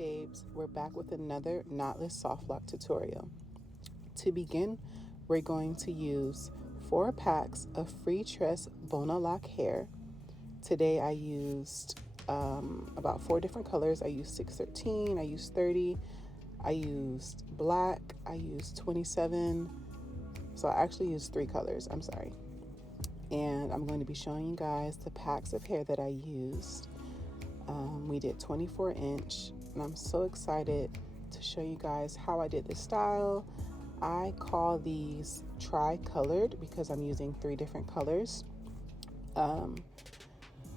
babes, we're back with another knotless soft lock tutorial. To begin, we're going to use 4 packs of free tress Bona lock hair. Today I used about 4 different colors. I used 613, I used 30, I used black, I used 27. So I actually used 3 colors, I'm sorry. And I'm going to be showing you guys the packs of hair that I used. We did 24 inch, and I'm so excited to show you guys how I did this style. I call these tri-colored because I'm using 3 different colors.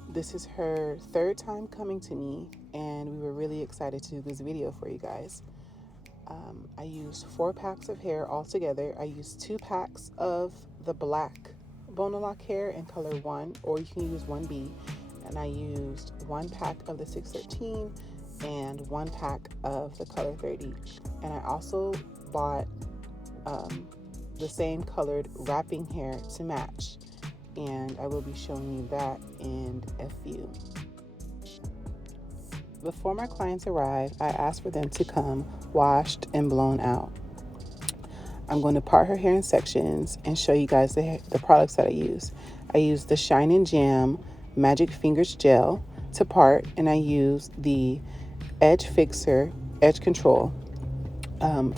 This is her 3rd time coming to me, and we were really excited to do this video for you guys. I used 4 packs of hair altogether. I used 2 packs of the black Bona lock hair in color 1, or you can use 1B. And I used 1 pack of the 613 and 1 pack of the color 30. And I also bought the same colored wrapping hair to match. And I will be showing you that in a few. Before my clients arrive, I ask for them to come washed and blown out. I'm going to part her hair in sections and show you guys the products that I use. I use the Shine and Jam Magic Fingers Gel to part, and I use the Edge Fixer Edge Control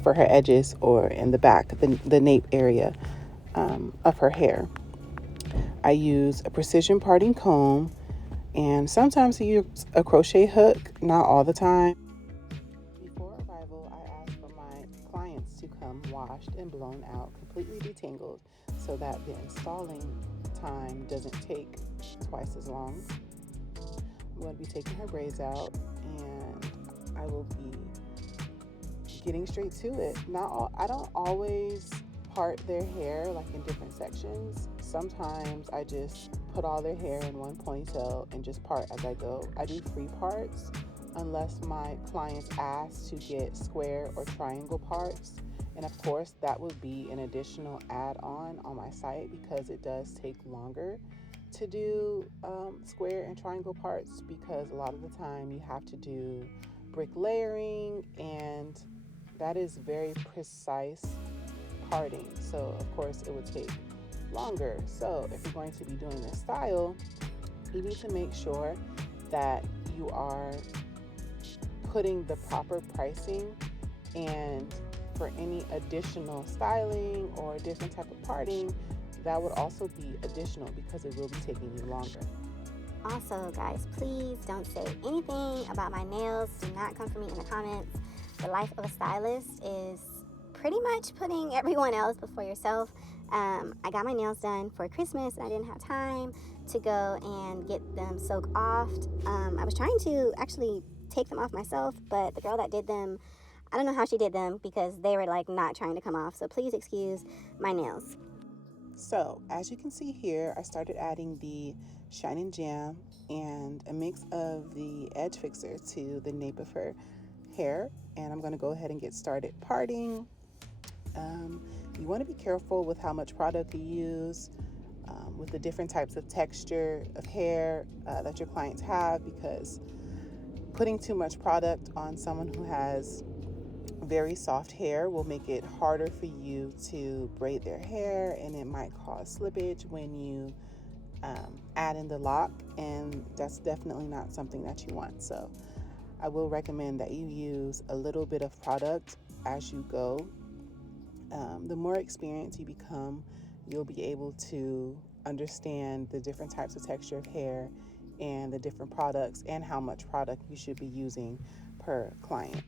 for her edges or in the back, the nape area of her hair. I use a precision parting comb, and sometimes I use a crochet hook, not all the time. Before arrival, I ask for my clients to come washed and blown out, completely detangled, so that the installing time doesn't take twice as long. I'm going to be taking her braids out, and I will be getting straight to it. I don't always part their hair like in different sections. Sometimes I just put all their hair in one ponytail and just part as I go. I do free parts unless my clients ask to get square or triangle parts. And of course, that would be an additional add-on on my site because it does take longer to do square and triangle parts, because a lot of the time you have to do brick layering, and that is very precise parting. So of course it would take longer. So if you're going to be doing this style, you need to make sure that you are putting the proper pricing, and for any additional styling or different type of parting, that would also be additional because it will be taking you longer. Also, guys, please don't say anything about my nails. Do not come for me in the comments. The life of a stylist is pretty much putting everyone else before yourself. I got my nails done for Christmas, and I didn't have time to go and get them soak off. I was trying to actually take them off myself, but the girl that did them, I don't know how she did them because they were like not trying to come off. So please excuse my nails. So as you can see here, I started adding the Shine and Jam and a mix of the Edge Fixer to the nape of her hair, and I'm going to go ahead and get started parting. You want to be careful with how much product you use, with the different types of texture of hair that your clients have, because putting too much product on someone who has very soft hair will make it harder for you to braid their hair, and it might cause slippage when you add in the lock, and that's definitely not something that you want. So I will recommend that you use a little bit of product as you go. The more experienced you become, you'll be able to understand the different types of texture of hair and the different products and how much product you should be using per client.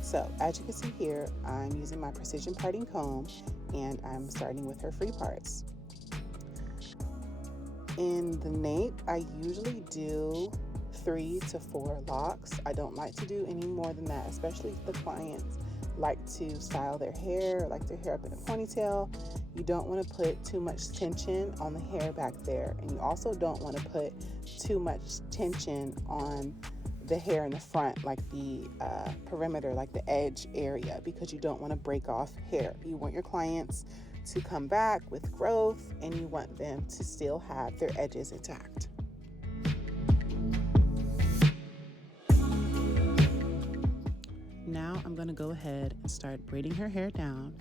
So as you can see here, I'm using my precision parting comb, and I'm starting with her free parts. In the nape, I usually do 3 to 4 locks. I don't like to do any more than that, especially if the clients like to style their hair, like their hair up in a ponytail. You don't want to put too much tension on the hair back there, and you also don't want to put too much tension on the hair in the front, like the perimeter, like the edge area, because you don't want to break off hair. You want your clients to come back with growth, and you want them to still have their edges intact. Now I'm going to go ahead and start braiding her hair down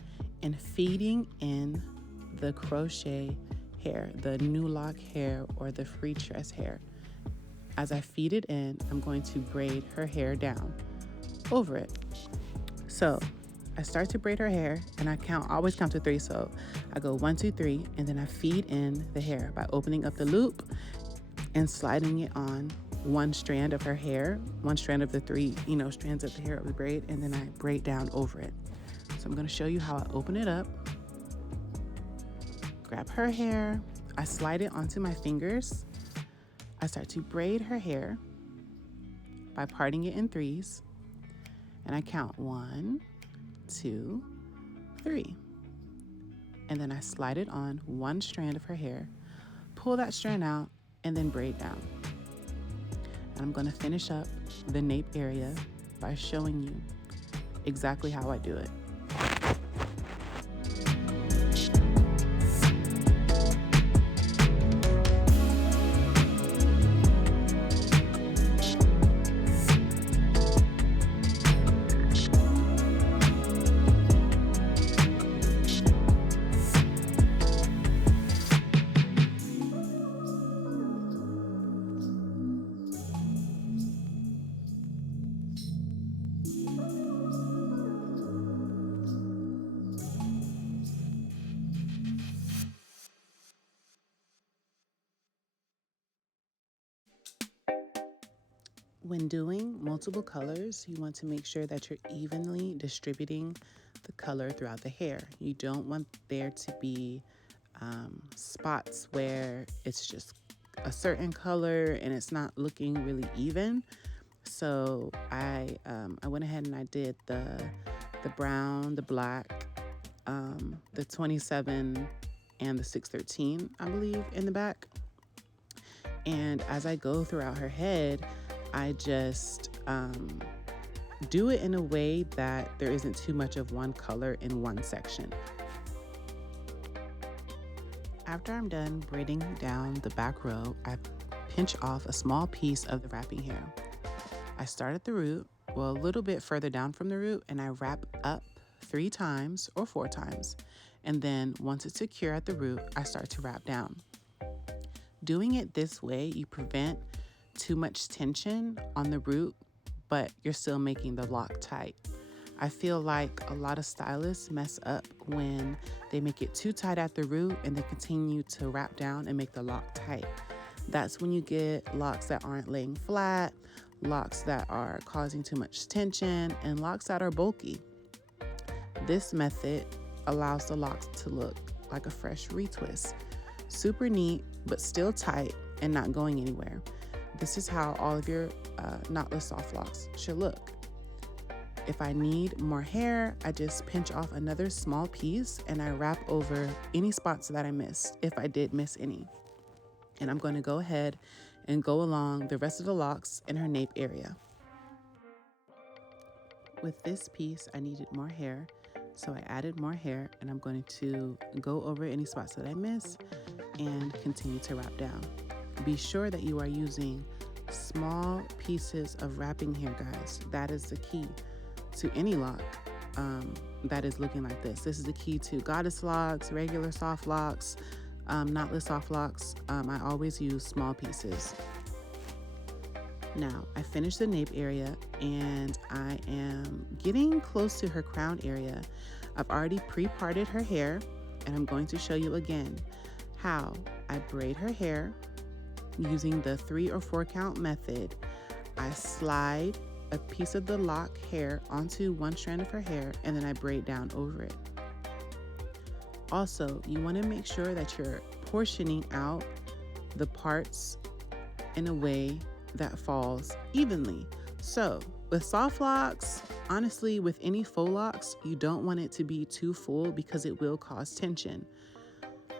and feeding in the crochet hair, the new lock hair or the free tress hair. As I feed it in, I'm going to braid her hair down over it. So I start to braid her hair and I always count to 3. So I go 1, 2, 3, and then I feed in the hair by opening up the loop and sliding it on one strand of her hair, one strand of the 3, strands of the hair of the braid, and then I braid down over it. So I'm going to show you how I open it up. Grab her hair, I slide it onto my fingers. I start to braid her hair by parting it in 3s, and I count 1, 2, 3. And then I slide it on one strand of her hair, pull that strand out, and then braid down. And I'm going to finish up the nape area by showing you exactly how I do it. When doing multiple colors, you want to make sure that you're evenly distributing the color throughout the hair. You don't want there to be spots where it's just a certain color and it's not looking really even. So I went ahead and I did the brown, the black, the 27 and the 613, I believe, in the back. And as I go throughout her head, I just do it in a way that there isn't too much of one color in one section. After I'm done braiding down the back row, I pinch off a small piece of the wrapping hair. I start at the root, a little bit further down from the root, and I wrap up 3 times or 4 times. And then once it's secure at the root, I start to wrap down. Doing it this way, you prevent too much tension on the root, but you're still making the lock tight. I feel like a lot of stylists mess up when they make it too tight at the root and they continue to wrap down and make the lock tight. That's when you get locks that aren't laying flat, locks that are causing too much tension, and locks that are bulky. This method allows the locks to look like a fresh retwist. Super neat, but still tight and not going anywhere. This is how all of your knotless soft locks should look. If I need more hair, I just pinch off another small piece and I wrap over any spots that I missed, if I did miss any. And I'm going to go ahead and go along the rest of the locks in her nape area. With this piece, I needed more hair, so I added more hair, and I'm going to go over any spots that I missed and continue to wrap down. Be sure that you are using small pieces of wrapping hair, guys. That is the key to any lock that is looking like this. This is the key to goddess locks, regular soft locks, knotless soft locks. I always use small pieces. Now, I finished the nape area and I am getting close to her crown area. I've already pre-parted her hair, and I'm going to show you again how I braid her hair using the 3 or 4 count method. I slide a piece of the lock hair onto one strand of her hair, and then I braid down over it. Also, you want to make sure that you're portioning out the parts in a way that falls evenly. So with soft locks, honestly, with any faux locks, you don't want it to be too full because it will cause tension.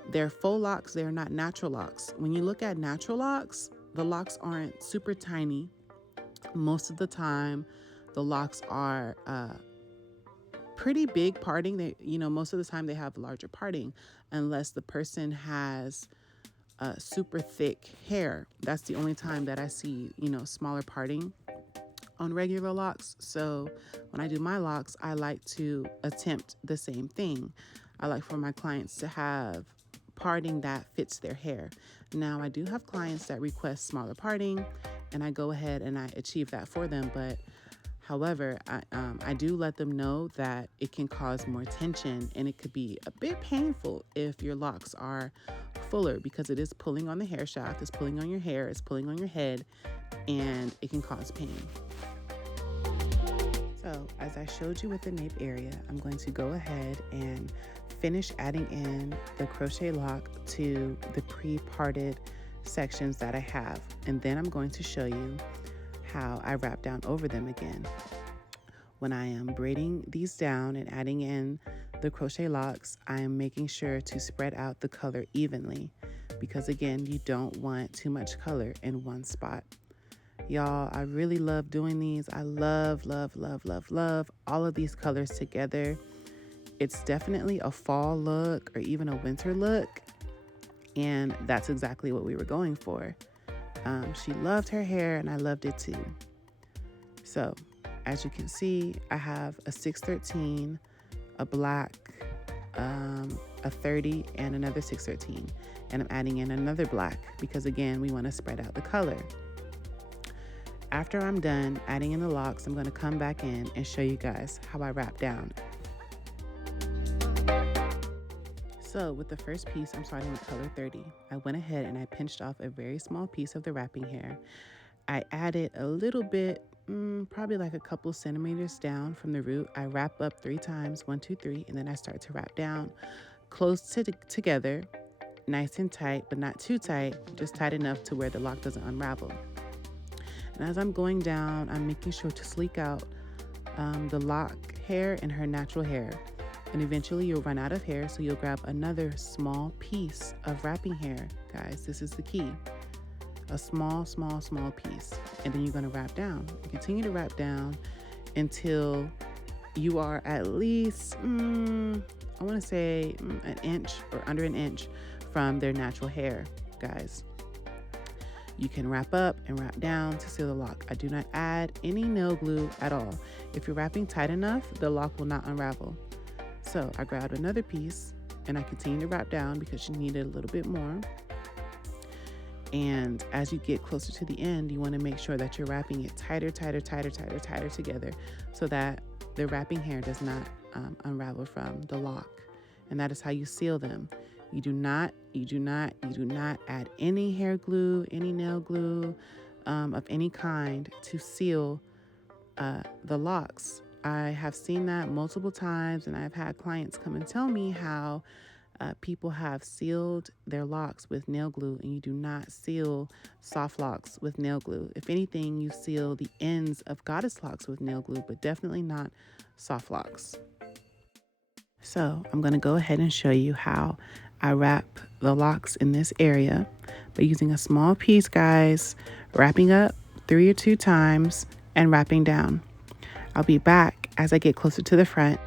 They're faux locks, they're not natural locks. When you look at natural locks, the locks aren't super tiny. Most of the time, the locks are pretty big parting. Most of the time they have larger parting, unless the person has super thick hair. That's the only time that I see, smaller parting. on regular locks. So when I do my locks, I like to attempt the same thing. I like for my clients to have parting that fits their hair. Now, I do have clients that request smaller parting, and I go ahead and I achieve that for them. But however, I do let them know that it can cause more tension, and it could be a bit painful if your locks are fuller, because it is pulling on the hair shaft, it's pulling on your hair, it's pulling on your head, and it can cause pain. So as I showed you with the nape area, I'm going to go ahead and finish adding in the crochet lock to the pre-parted sections that I have. And then I'm going to show you how I wrap down over them again. When I am braiding these down and adding in the crochet locks, I am making sure to spread out the color evenly, because again, you don't want too much color in one spot. Y'all, I really love doing these. I love all of these colors together. It's definitely a fall look or even a winter look, and that's exactly what we were going for. She loved her hair, and I loved it too. So as you can see, I have a 613, a black, a 30, and another 613. And I'm adding in another black because, again, we want to spread out the color. After I'm done adding in the locks, I'm going to come back in and show you guys how I wrap down. So with the first piece, I'm starting with color 30. I went ahead and I pinched off a very small piece of the wrapping hair. I added a little bit, probably like a couple centimeters down from the root. I wrap up 3 times, 1, 2, 3, and then I start to wrap down close together, nice and tight, but not too tight, just tight enough to where the lock doesn't unravel. And as I'm going down, I'm making sure to sleek out the lock hair and her natural hair. And eventually you'll run out of hair, so you'll grab another small piece of wrapping hair. Guys, this is the key. A small piece. And then you're going to wrap down. You continue to wrap down until you are at least, I want to say an inch or under an inch from their natural hair, guys. You can wrap up and wrap down to seal the lock. I do not add any nail glue at all. If you're wrapping tight enough, the lock will not unravel. So I grabbed another piece and I continue to wrap down because you need it a little bit more. And as you get closer to the end, you want to make sure that you're wrapping it tighter together, so that the wrapping hair does not unravel from the lock. And that is how you seal them. You do not add any hair glue, any nail glue of any kind to seal the locks. I have seen that multiple times, and I've had clients come and tell me how people have sealed their locks with nail glue, and you do not seal soft locks with nail glue. If anything, you seal the ends of goddess locks with nail glue, but definitely not soft locks. So I'm going to go ahead and show you how I wrap the locks in this area by using a small piece, guys, wrapping up 3 or 2 times and wrapping down. I'll be back as I get closer to the front.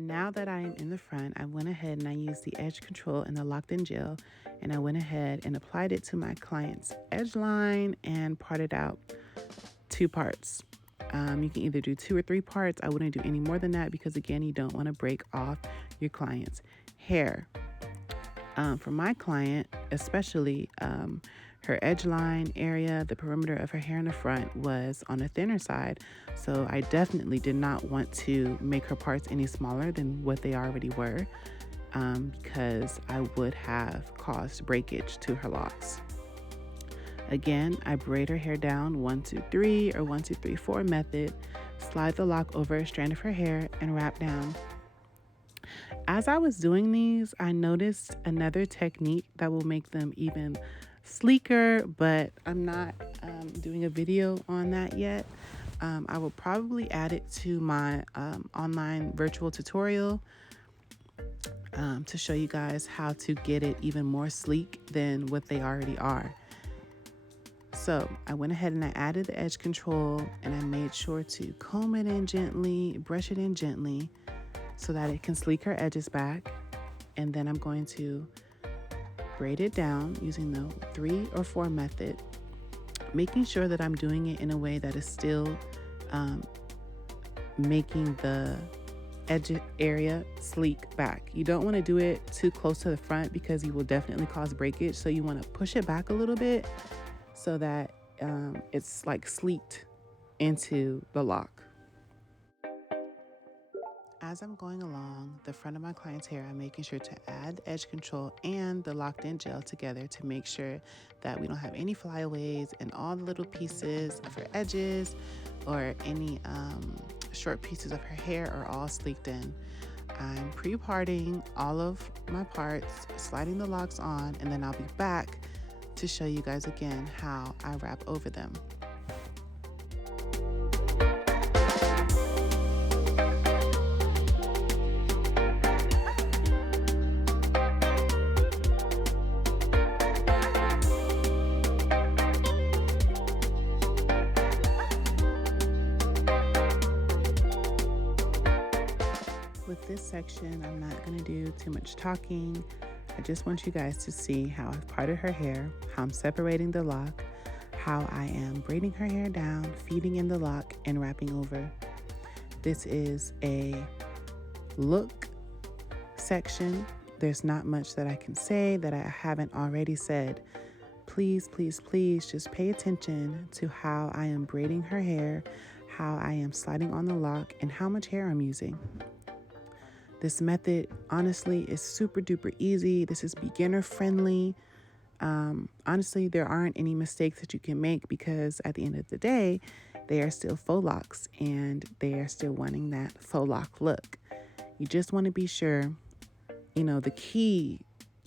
Now that I am in the front, I went ahead and I used the edge control and the locked in gel, and I went ahead and applied it to my client's edge line and parted out 2 parts. You can either do 2 or 3 parts. I wouldn't do any more than that because, again, you don't want to break off your client's hair. For my client, especially, her edge line area, the perimeter of her hair in the front was on the thinner side. So I definitely did not want to make her parts any smaller than what they already were, because I would have caused breakage to her locks. Again, I braid her hair down 1, 2, 3 or 1, 2, 3, 4 method, slide the lock over a strand of her hair and wrap down. As I was doing these, I noticed another technique that will make them even sleeker, but I'm not doing a video on that yet. I will probably add it to my online virtual tutorial to show you guys how to get it even more sleek than what they already are. So I went ahead and I added the edge control, and I made sure to comb it in gently, brush it in gently so that it can sleek her edges back. And then I'm going to braid it down using the 3 or 4 method, making sure that I'm doing it in a way that is still making the edge area sleek back. You don't want to do it too close to the front because you will definitely cause breakage. So you want to push it back a little bit so that it's like sleeked into the lock. As I'm going along the front of my client's hair, I'm making sure to add the edge control and the locked in gel together to make sure that we don't have any flyaways, and all the little pieces of her edges or any short pieces of her hair are all sleeked in. I'm pre-parting all of my parts, sliding the locks on, and then I'll be back to show you guys again how I wrap over them. With this section, I'm not going to do too much talking. I just want you guys to see how I've parted her hair, how I'm separating the lock, how I am braiding her hair down, feeding in the lock, and wrapping over. This is a look section. There's not much that I can say that I haven't already said. Please, please, please just pay attention to how I am braiding her hair, how I am sliding on the lock, and how much hair I'm using. This method, honestly, is super duper easy. This is beginner friendly. Honestly, there aren't any mistakes that you can make because at the end of the day, they are still faux locks and they are still wanting that faux lock look. You just want to be sure, the key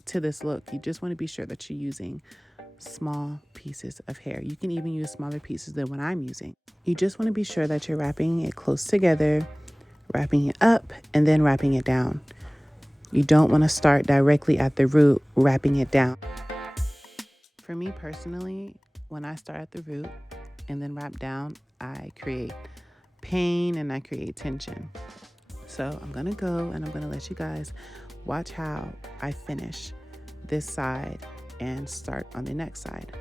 to this look, you just want to be sure that you're using small pieces of hair. You can even use smaller pieces than what I'm using. You just want to be sure that you're wrapping it close together, wrapping it up, and then wrapping it down. You don't want to start directly at the root, wrapping it down. For me personally, when I start at the root and then wrap down, I create pain and I create tension. So I'm going to go and I'm going to let you guys watch how I finish this side and start on the next side.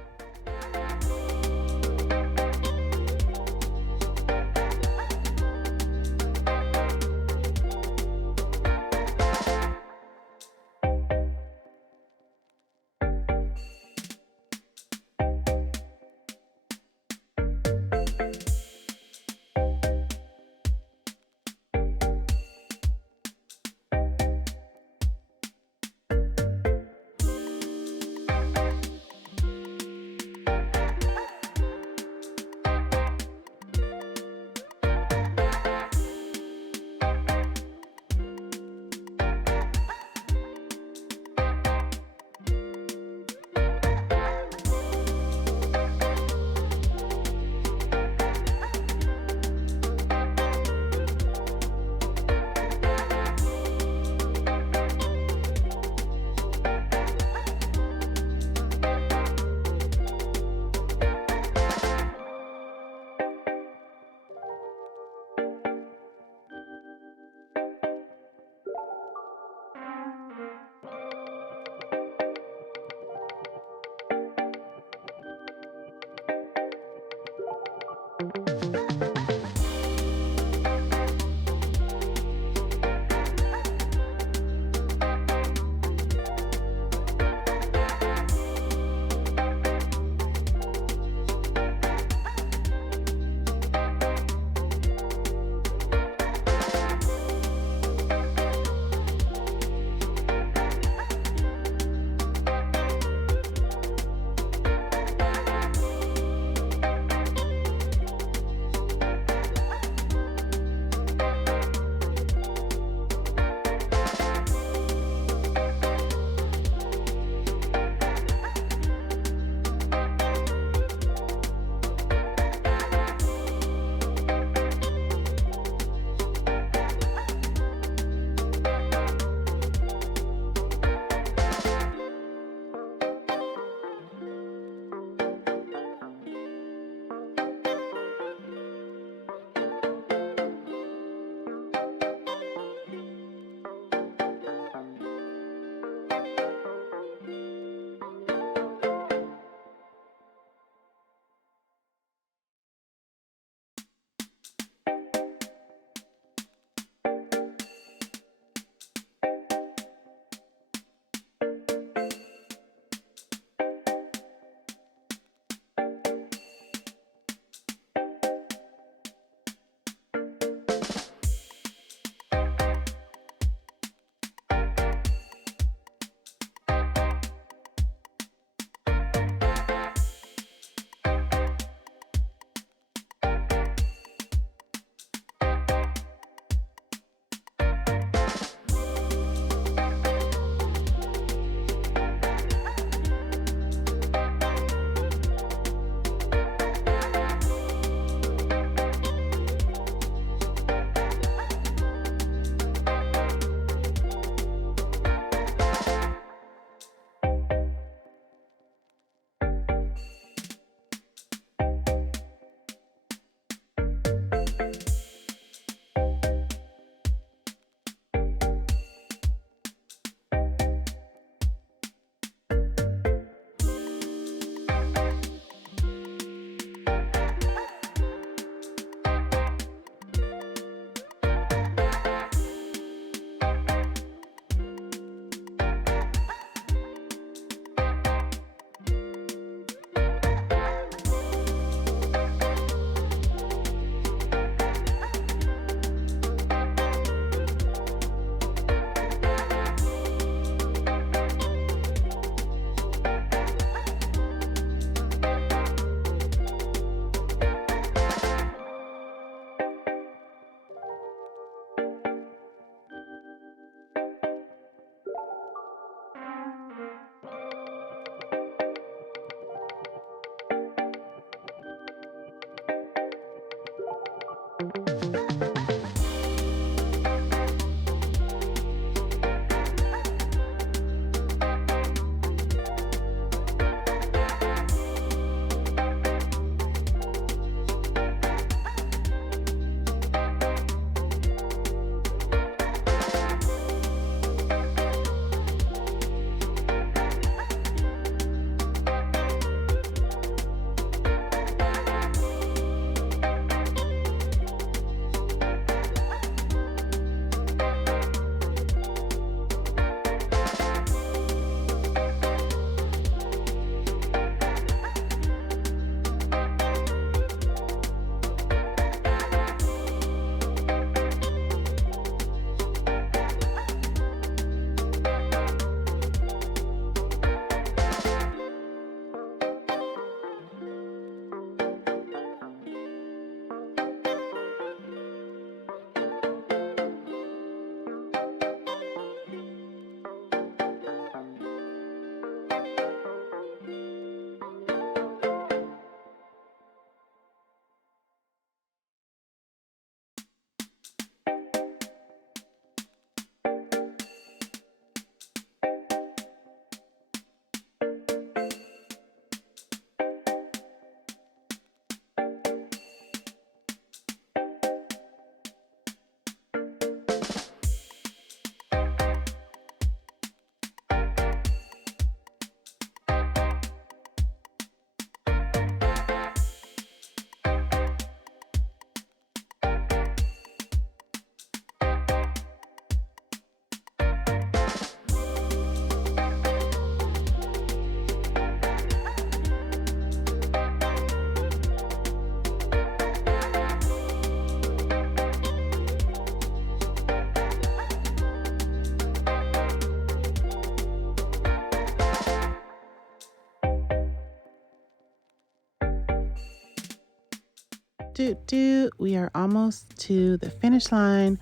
We are almost to the finish line.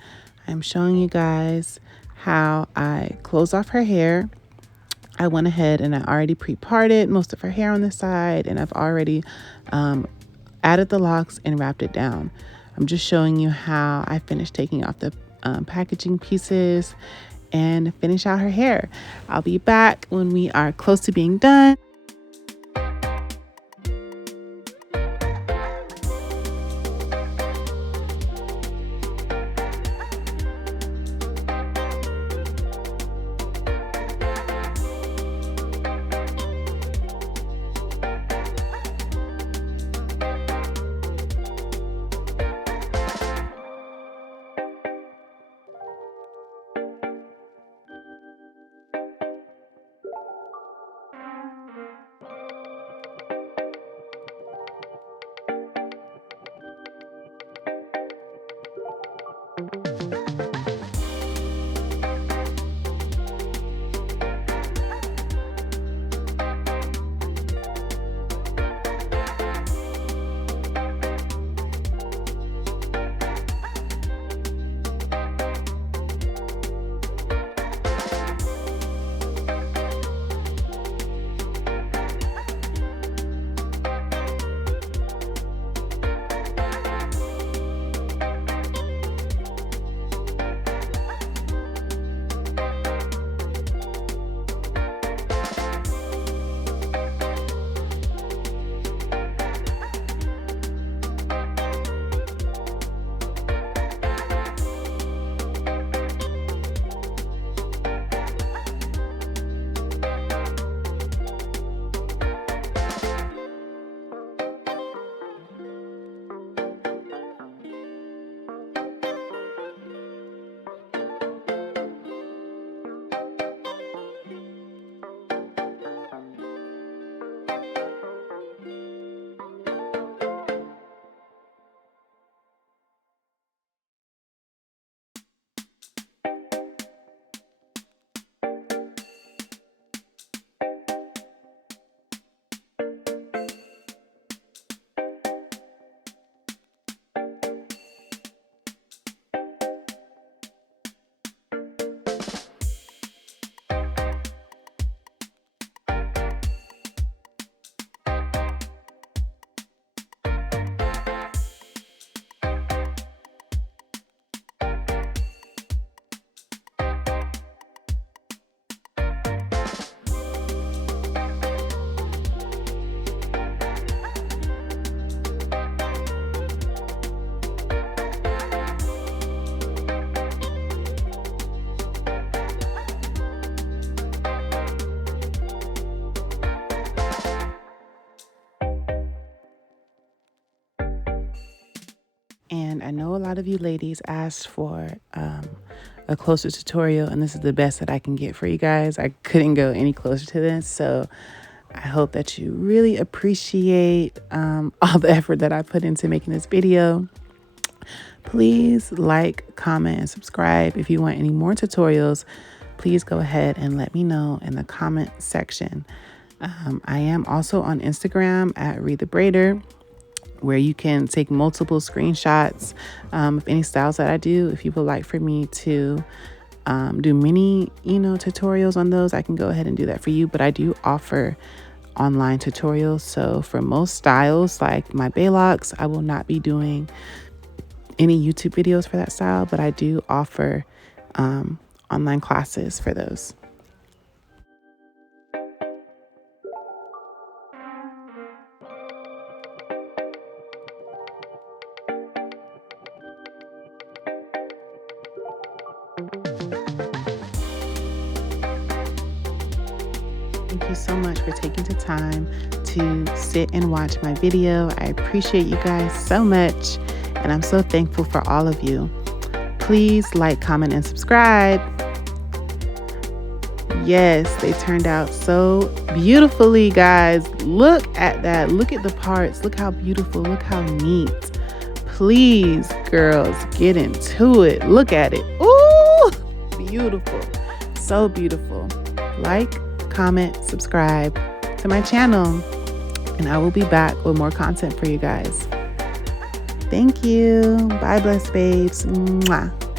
I'm showing you guys how I close off her hair. I went ahead and I already pre-parted most of her hair on the side, and I've already added the locks and wrapped it down. I'm just showing you how I finished taking off the packaging pieces and finish out her hair. I'll be back when we are close to being done. And I know a lot of you ladies asked for a closer tutorial, and this is the best that I can get for you guys. I couldn't go any closer to this, so I hope that you really appreciate all the effort that I put into making this video. Please like, comment, and subscribe. If you want any more tutorials, please go ahead and let me know in the comment section. I am also on Instagram at Read the Braider, where you can take multiple screenshots of any styles that I do. If you would like for me to do mini, tutorials on those, I can go ahead and do that for you. But I do offer online tutorials. So for most styles, like my Locs, I will not be doing any YouTube videos for that style, but I do offer online classes for those. Thank you so much for taking the time to sit and watch my video. I appreciate you guys so much, and I'm so thankful for all of you. Please like, comment, and subscribe. Yes, they turned out so beautifully, guys. Look at that. Look at the parts. Look how beautiful. Look how neat. Please, girls, get into it. Look at it. Ooh, beautiful. So beautiful. Like, comment, subscribe to my channel, and I will be back with more content for you guys. Thank you. Bye, blessed babes. Mwah.